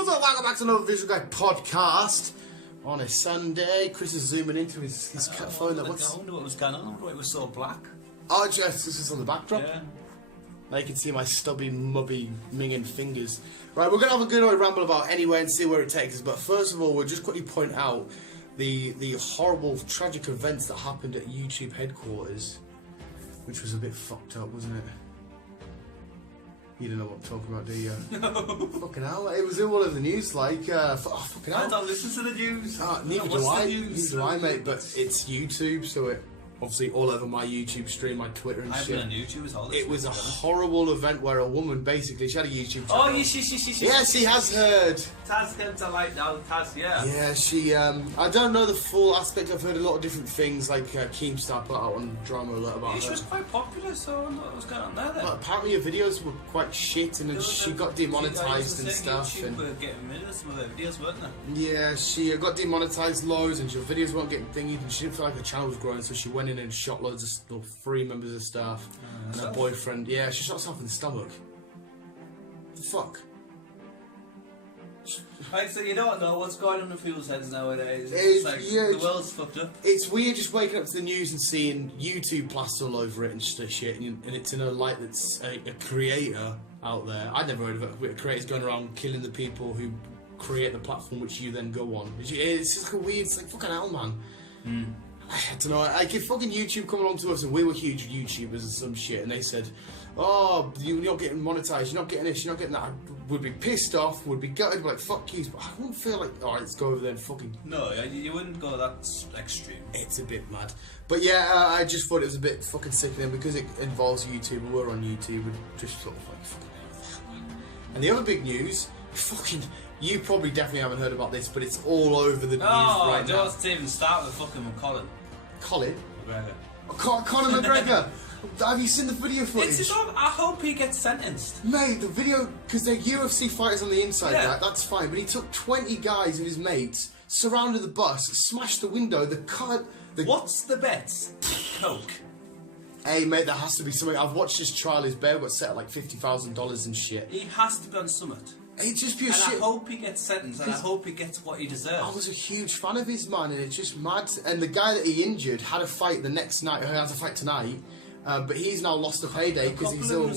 What's up? Welcome back to another Visual Guy podcast on a Sunday. Chris is zooming into his phone. I wonder what was going on. I wonder why it was so black. Oh, Jess, this is on the backdrop. Yeah. Now you can see my stubby, mubby, minging fingers. Right, we're going to have a good old ramble about anywhere and see where it takes us. But first of all, we'll just quickly point out the horrible, tragic events that happened at YouTube headquarters, which was a bit fucked up, wasn't it? You don't know what I'm talking about, do you? No. Fucking hell, it was in all over the news, like, fucking hell. I don't listen to the news. Neither do I, mate, but it's YouTube, so it obviously all over my YouTube stream, my Twitter and shit. I've been on YouTube as well. It was a horrible event where a woman basically, she had a YouTube channel. Oh, yes. Yes, he has heard. Taz came to light now, Taz, yeah. Yeah, she, I don't know the full aspect. I've heard a lot of different things, like Keemstar put out on Drama Alert about her. She was quite popular, so I wonder what was going on there then. Well, apparently her videos were quite shit, and then she got demonetized and stuff. YouTube were getting rid of some of her videos, weren't they? Yeah, she got demonetized loads, and her videos weren't getting thingied, and she didn't feel like her channel was growing, so she went in and shot loads of free members of staff. And her boyfriend, yeah, she shot herself in the stomach. What the fuck? Right, so you don't know what's going on in people's heads nowadays. Yeah, the world's fucked up. It's weird just waking up to the news and seeing YouTube plastered all over it and shit, and it's in a light that's a creator out there. I'd never heard of it. Creators going around killing the people who create the platform which you then go on. It's just like a weird, it's like fucking hell, man. I don't know, like if fucking YouTube come along to us and we were huge YouTubers and some shit and they said, oh, you're not getting monetized, you're not getting this, you're not getting that, we'd be pissed off, we'd be gutted, like fuck you, but I wouldn't feel like, alright, let's go over there and fucking... No, you wouldn't go that extreme. It's a bit mad. But yeah, I just thought it was a bit fucking sickening because it involves YouTube and we're on YouTube and just sort of like, fucking hell. And the other big news, fucking... You probably definitely haven't heard about this, but it's all over the news right now. Don't even start with fucking Colin. Colin? McGregor. Oh, Conor McGregor! Have you seen the video footage? I hope he gets sentenced. Mate, the video, because they're UFC fighters on the inside, yeah. right? That's fine. But he took 20 guys and his mates, surrounded the bus, smashed the window, What's the bet? Coke. Hey, mate, there has to be something. I've watched his trial. His bail got set at like $50,000 and shit. He has to be on summit. It's just pure shit. I hope he gets sentenced, and I hope he gets what he deserves. I was a huge fan of his, man, and it's just mad. And the guy that he injured had a fight the next night. He has a fight tonight, but he's now lost a payday because he's all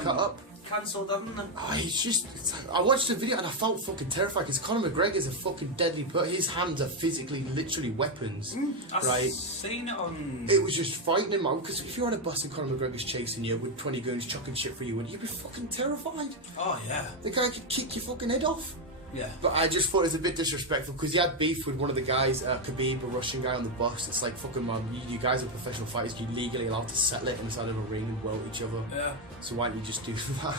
cut up. Cancelled, haven't they? Oh, it's like, I watched the video and I felt fucking terrified because Conor McGregor's a fucking deadly person. His hands are physically, literally weapons. I've seen it on... It was just frightening, man, because if you're on a bus and Conor McGregor's chasing you with 20 guns chucking shit for you, you'd be fucking terrified. Oh, yeah. The guy could kick your fucking head off. Yeah. But I just thought it was a bit disrespectful because he had beef with one of the guys, Khabib, a Russian guy on the bus. It's like, fucking man, you guys are professional fighters, you're legally allowed to settle it inside of a ring and welt each other. Yeah. So why don't you just do that?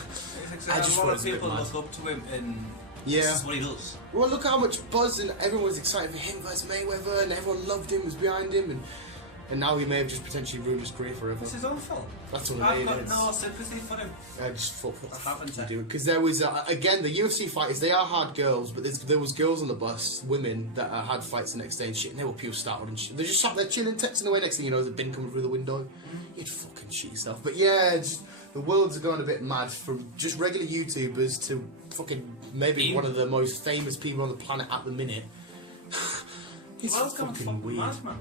I just a lot of people look up to him and this is what he does. Well, look how much buzz and everyone was excited for him versus Mayweather and everyone loved him, was behind him, and now he may have just potentially ruined his career forever. It's his own fault. That's what I've got no sympathy for him. I just thought, what the fuck are you doing? Because there was, again, the UFC fighters, they are hard girls, but there was girls on the bus, women, that had fights the next day and shit, and they were pure startled and shit. They just sat there chilling, texting away, next thing you know, there's a bin coming through the window. You'd fucking shit yourself. But yeah, the world's going a bit mad from just regular YouTubers to fucking maybe one of the most famous people on the planet at the minute. It's fucking weird. Mad, man.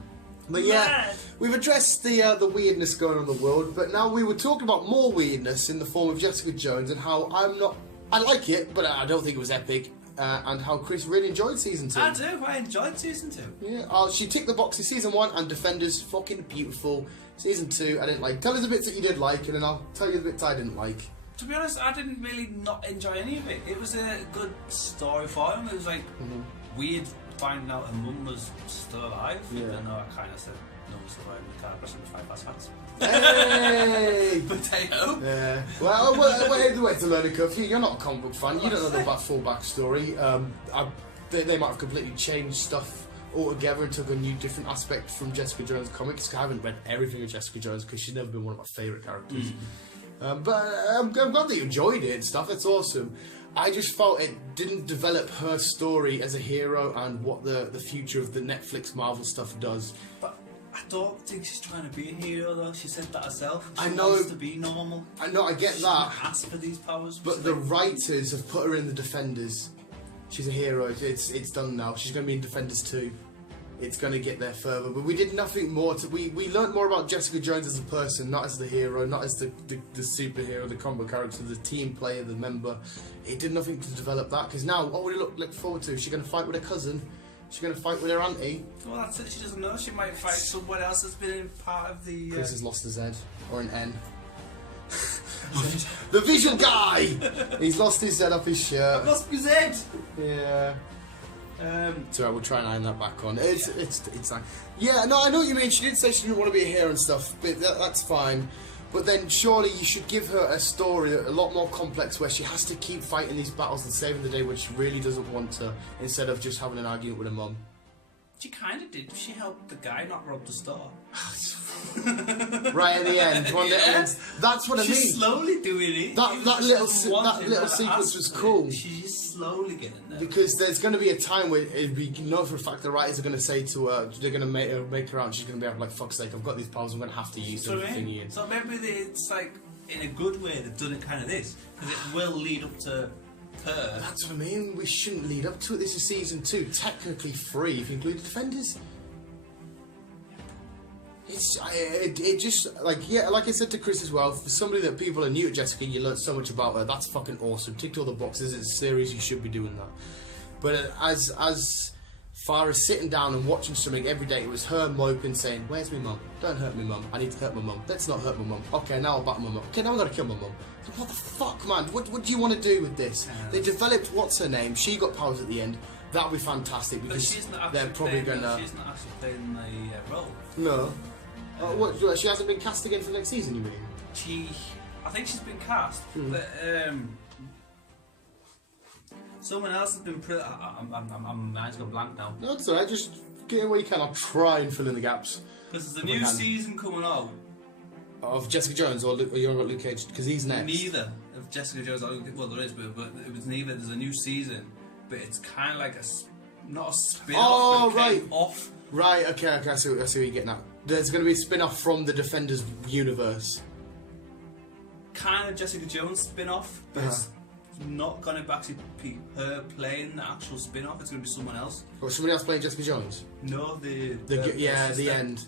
But yeah, we've addressed the weirdness going on in the world, but now we were talking about more weirdness in the form of Jessica Jones and how I like it, but I don't think it was epic, and how Chris really enjoyed season 2. I enjoyed season 2. Yeah, she ticked the box in season 1, and Defenders, fucking beautiful. Season 2, I didn't like. Tell us the bits that you did like, and then I'll tell you the bits I didn't like. To be honest, I didn't really not enjoy any of it. It was a good story for him. It was like weird finding out her mum was still alive. Yeah. Even though I kind of said no one's still alive in the car crashing with 5 fast facts. Hey! Potato! Yeah. Well, we're the way to learn a curve. You're not a comic book fan. You don't know the full backstory. They might have completely changed stuff altogether and took a new, different aspect from Jessica Jones comics. I haven't read everything of Jessica Jones because she's never been one of my favourite characters. But I'm glad that you enjoyed it and stuff. That's awesome. I just felt it didn't develop her story as a hero and what the future of the Netflix Marvel stuff does. But I don't think she's trying to be a hero though. She said that herself. She I know. Wants to be normal. I know. I get she that. Ask for these powers. But the writers have put her in the Defenders. She's a hero. It's done now. She's going to be in Defenders 2. It's going to get there further. But we did nothing more. We learned more about Jessica Jones as a person, not as the hero, not as the superhero, the combo character, the team player, the member. It did nothing to develop that, because now, what do we look forward to? She's going to fight with her cousin. She's going to fight with her auntie. Well, that's it. She doesn't know. She might fight someone else that's been in part of the... Chris has lost his head. Or an N. The visual guy! He's lost his head off his shirt. I've lost his head! Yeah. So we'll try and iron that back on. It's like, yeah, no, I know what you mean. She did say she didn't want to be a hero and stuff, but that's fine. But then surely you should give her a story a lot more complex, where she has to keep fighting these battles and saving the day when she really doesn't want to, instead of just having an argument with her mum. She kind of did. She helped the guy not rob the store. Right at the end, that's what I mean. She's slowly doing it. That little sequence was cool. She's slowly getting there. Because there's going to be a time where we know for a fact the writers are going to say to her, they're going to make her out, and she's going to be like, fuck's sake, I've got these powers, I'm going to have to use them. So maybe it's like, in a good way, they've done it kind of this, because it will lead up to her. That's what I mean. We shouldn't lead up to it. This is season 2, technically 3 if you include the Defenders. It just, like I said to Chris as well, for somebody that people are new to Jessica, you learn so much about her. That's fucking awesome. Ticked all the boxes. It's a series, you should be doing that. But as far as sitting down and watching something every day, it was her moping, saying, "Where's my mum? Don't hurt me, mum. I need to hurt my mum. Let's not hurt my mum. Okay, now I'll battle my mum. Okay, now I've got to kill my mum." Like, what the fuck, man? What do you want to do with this? They developed what's her name. She got powers at the end. That'd be fantastic, because they're probably gonna. She's not actually playing the role. No. What? She hasn't been cast again for next season, you mean? I think she's been cast, but someone else has been. My mind's gone blank now. No, it's alright. Just get in where you can. I'll try and fill in the gaps. Because there's a new season coming out of Jessica Jones, or you're about Luke Cage, because he's next. Neither of Jessica Jones. Well, there is, but it was neither. There's a new season, but it's kind of like not a spin-off. Oh, but right. Off. Right. Okay. I see what you're getting at. There's going to be a spin-off from the Defenders universe. Kind of Jessica Jones spin-off, but it's not going to actually be her playing the actual spin-off. It's going to be someone else. What, somebody else playing Jessica Jones? No, the end.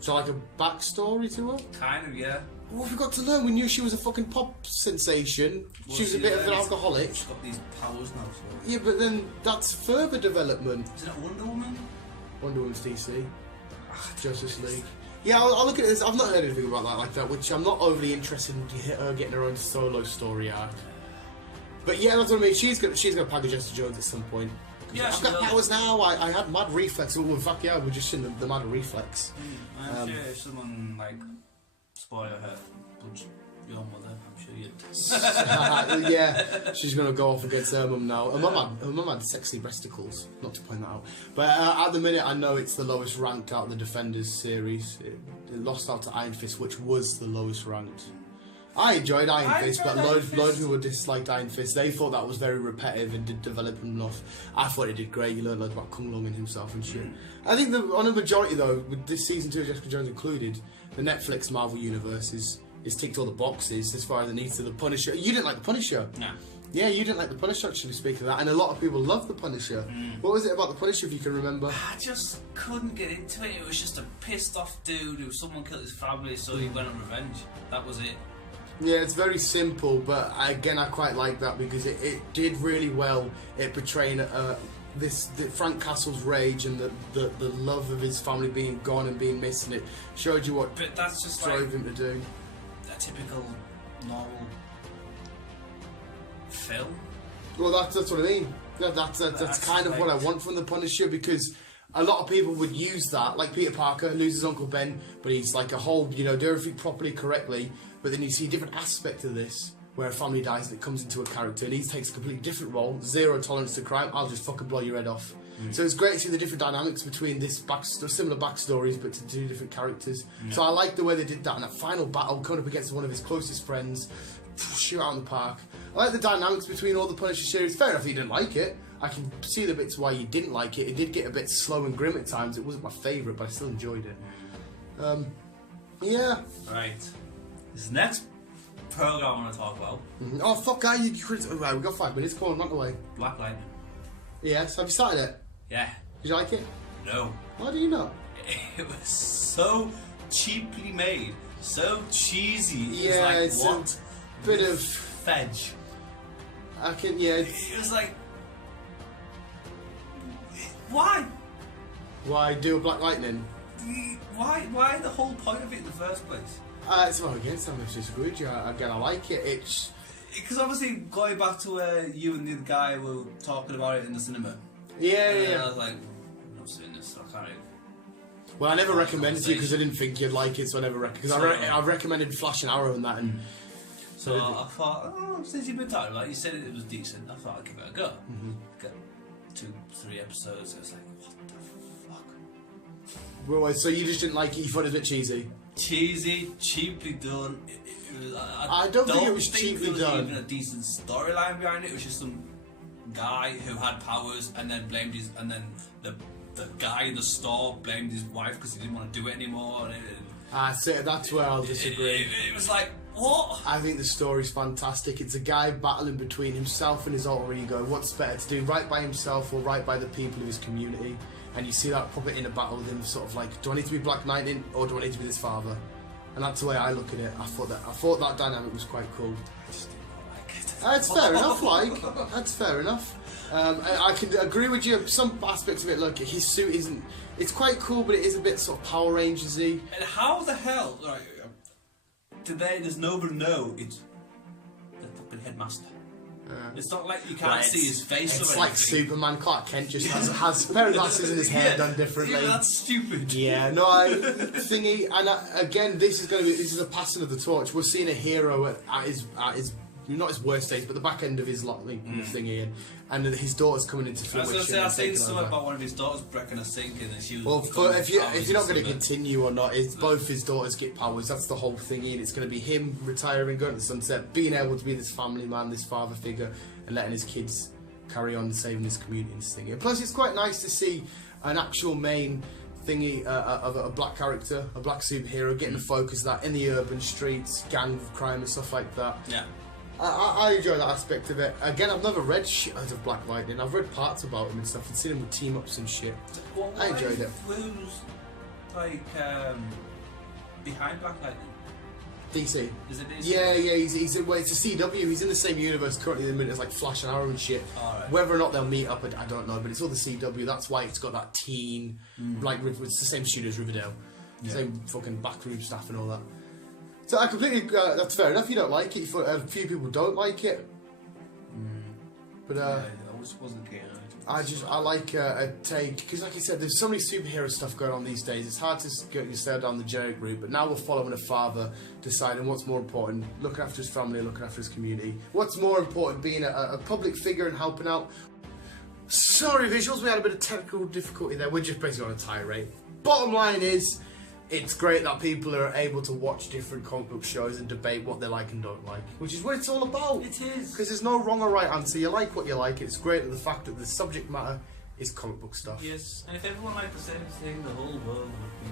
So like a backstory to her? Kind of, yeah. What have we got to learn? We knew she was a fucking pop sensation. Well, she was a bit of an alcoholic. She's got these powers now. So. Yeah, but then that's further development. Isn't it Wonder Woman? Wonder Woman's DC. Justice League. Yeah, I'll look at this. I've not heard anything about that like that, which I'm not overly interested in her getting her own solo story arc. But yeah, that's what I mean. She's gonna package Jessica Jones at some point. Yeah, I've got powers now. I had mad reflex. Well, in fact, yeah, we're just in the mad reflex. I'm sure if someone like spoiler her, punch your mother, I'm sure you'd. Yeah, she's gonna go off against her mum now. Her mum had sexy breasticles. Not to point that out, but at the minute I know it's the lowest ranked out of the Defenders series. It lost out to Iron Fist, which was the lowest ranked. I enjoyed Iron Fist, but loads of people disliked Iron Fist. They thought that was very repetitive and didn't develop enough. I thought it did great. You learned loads about Kung Lung and himself and shit. I think on a majority though, with this season 2 of Jessica Jones included, the Netflix Marvel universe is ticked all the boxes as far as it needs to. The Punisher. You didn't like the Punisher? No. Yeah, you didn't like the Punisher, actually, speaking of that, and a lot of people love the Punisher. What was it about the Punisher, if you can remember? I just couldn't get into it. It was just a pissed off dude who someone killed his family, so he went on revenge. That was it. Yeah, it's very simple, but again, I quite like that because it did really well at portraying the Frank Castle's rage and the love of his family being gone and being missed, and it showed you what but that's just drove him to do. A typical normal film. Well, that's what I mean. That's kind of what I want from the Punisher, because a lot of people would use that, like Peter Parker loses Uncle Ben, but he's like a whole, do everything properly, correctly. But then you see a different aspect of this, where a family dies and it comes into a character, and he takes a completely different role, zero tolerance to crime. I'll just fucking blow your head off. So it's great to see the different dynamics between similar backstories, but to two different characters. So I like the way they did that in that final battle, coming up against one of his closest friends, shoot out in the park. I like the dynamics between all the Punisher series. Fair enough, you didn't like it. I can see the bits why you didn't like it. It did get a bit slow and grim at times. It wasn't my favourite, but I still enjoyed it. Yeah. Right. This next program I want to talk about. Oh fuck, guy, you right, we got 5 minutes. Come on, run away. Black Lightning. Yes, have you started it? Yeah. Did you like it? No. Why do you not? It was so cheaply made, so cheesy. Yeah, it was it's like, what? a bit of fudge. I can, yeah. It was like, why? Why do a Black Lightning? Why the whole point of it in the first place? It's not against them. I've disagreed with you. Again, I like it. It's because obviously going back to where you and the other guy were talking about it in the cinema. Yeah. I was like, I'm not seeing this. I can't. Well, I never recommended it because I didn't think you'd like it, so I never because I recommended Flash and Arrow and that, and so I thought, since you've been talking about it, you said it was decent. I thought I'd give it a go. Got 2-3 episodes. I was like, what the fuck? Well, so you just didn't like it? You thought it was a bit cheesy? Cheesy, cheaply done. I don't think it was cheaply there done. was even a decent storyline behind it. It was just some guy who had powers and then blamed his, and then the guy in the store blamed his wife because he didn't want to do it anymore. That's where I'll disagree. It was like, what? I think the story's fantastic. It's a guy battling between himself and his alter ego. What's better to do, right by himself or right by the people of his community? And you see that puppet in a battle with him, sort of like, do I need to be Black Lightning or do I need to be this father? And that's the way I look at it. I thought that dynamic was quite cool. I just did not like it. That's fair enough. That's fair enough. I can agree with you. Some aspects of it, look, his suit isn't. It's quite cool, but it is a bit sort of Power Rangers-y. And how the hell, right? Does nobody know it's the fucking headmaster? It's not like you can't see his face. It's or like anything. Superman. Clark Kent just has a pair of glasses and his hair done differently. Yeah, that's stupid. Yeah, no, thingy. And again, this is a passing of the torch. We're seeing a hero at his not his worst days, but the back end of his thingy, and his daughter's coming into fruition. I was going to say, I've seen something about one of his daughters breaking a sink and she was. Well, if you're not going to continue or not, it's both his daughters get powers. That's the whole thingy, and it's going to be him retiring, going to the sunset, being able to be this family man, this father figure, and letting his kids carry on saving his community and this thingy. And plus, it's quite nice to see an actual main thingy of a black character, a black superhero, getting the focus of that in the urban streets, gang crime and stuff like that. Yeah. I enjoy that aspect of it. Again, I've never read shit out of Black Lightning. I've read parts about him and stuff and seen him with team-ups and shit. I enjoyed it. Who's, like, behind Black Lightning? DC. Is it DC? Yeah, it's a CW. He's in the same universe currently at the minute as like Flash and Arrow and shit. Right. Whether or not they'll meet up, I don't know, but it's all the CW. That's why it's got that teen, like, it's the same studio as Riverdale. Same fucking backroom staff and all that. So I completely, that's fair enough. You don't like it. A few people don't like it. But I just wasn't keen on it. I like a take, because like I said, there's so many superhero stuff going on these days. It's hard to get yourself down the generic route, but now we're following a father deciding what's more important, looking after his family, looking after his community. What's more important, being a public figure and helping out. Sorry visuals, we had a bit of technical difficulty there. We're just basically on a tirade. Bottom line is, it's great that people are able to watch different comic book shows and debate what they like and don't like, which is what it's all about. It is. Because there's no wrong or right answer. You like what you like. It's great that the fact that the subject matter is comic book stuff. Yes, and if everyone liked the same thing, the whole world would be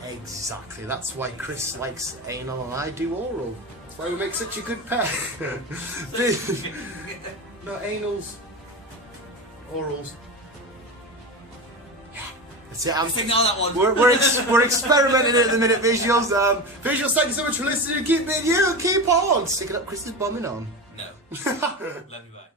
boring. Exactly. That's why Chris likes anal and I do oral. That's why we make such a good pair. No, anals, orals. That's it. I think on that one. We're experimenting at the minute, visuals. Visuals, thank you so much for listening. Keep being you. Keep on. Stick it up, Chris is bumming on. No. Love you, bye.